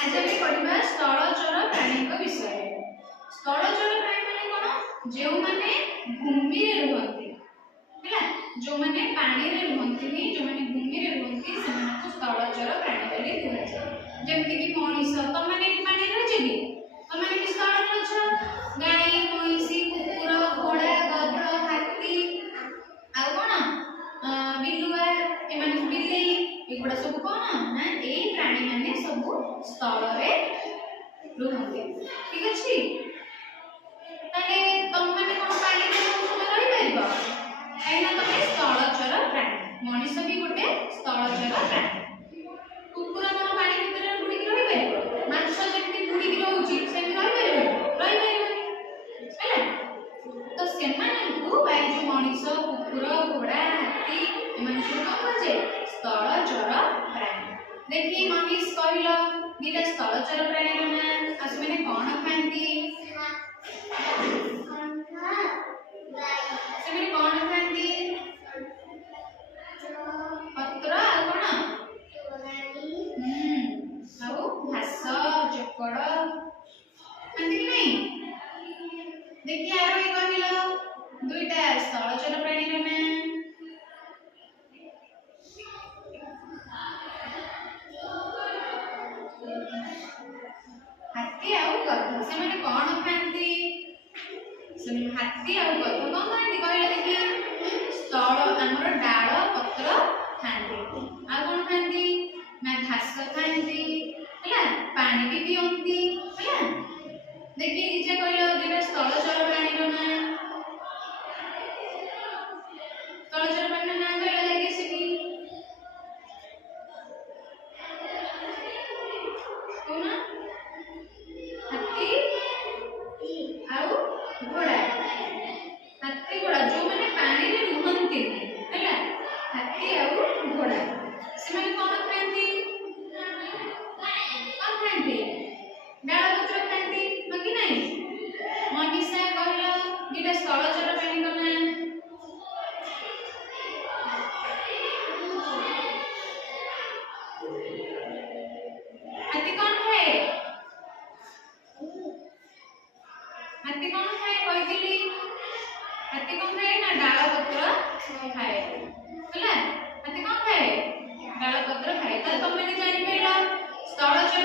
आज आम पढ़ा स्थलचर प्राणी विषय। स्थलचर प्राणी माने कोन जो माने भूमि रे रहंती हैला जो माने पानी रे रहंती जो माने भूमि रे रहंती से माने स्थलचर प्राणी बोली कुहा जाय। जेमति कि मनीष त माने पानी रे रहै छी त माने कि स्थल रे छ गाई महिषी कुकुर घोड़ा गध हाथी आ कोन बिलुआ ए माने बिलेई एगुडा सब कोन ना ए प्राणी माने सब स्थल रे रहंती। ठीक अछि ताले तुम माने कोन पानी रे रहि परिबो एना तमे स्थलचर प्राणी मनीष भी गोटे स्थलचर प्राणी। कुकुर कोन पानी भितर बुडी के रहि परिबो माछ जेमति बुडी के रहउची से भी रहि परिबो हैला तो सेमानंकु बाय जो मनीष कुकुर घोड़ा हाथी एमान सब कोन जे स्थलचर प्राणी। देखि मनीष कहलो दिटा स्थलचर प्राणी रो ना आस माने कोन खांती से माने कोन खांती पत्र आ कोन आउ घास चोकड़ खांती कि नहीं। देखि आरो ए कहलो दुईटा स्थलचर प्राणी रो ना हाथी आउ गध से माने कोन खांती से हाथी आउ गध कोन खांती कहले देखि स्थल हमर डाळ पत्र खांती आ कोन खांती ना घास खांती हैला पानी भी पियंती हैला। देखि निजे कहलो जेटा स्थलचर प्राणी रो ना स्थलचर प्राणी ना कहले देखि सेठी कोना हाथी आउ घोड़ा हाथी घोड़ा जो माने पानी रे रुहंती हैला हाथी आउ घोड़ा से माने कोन खांती कोन खांती डाळ पत्र खांती मकी नहीं। मनीष कहलो दिटा स्थलचर प्राणी को ना हाथी कोन खाए हाथी कोन खाए कहिली हाथी कोन खाए ना डाळ पत्र खाए हैला हाथी कोन खाए डाळ पत्र खाए त तुम माने जानि पेला स्थलचर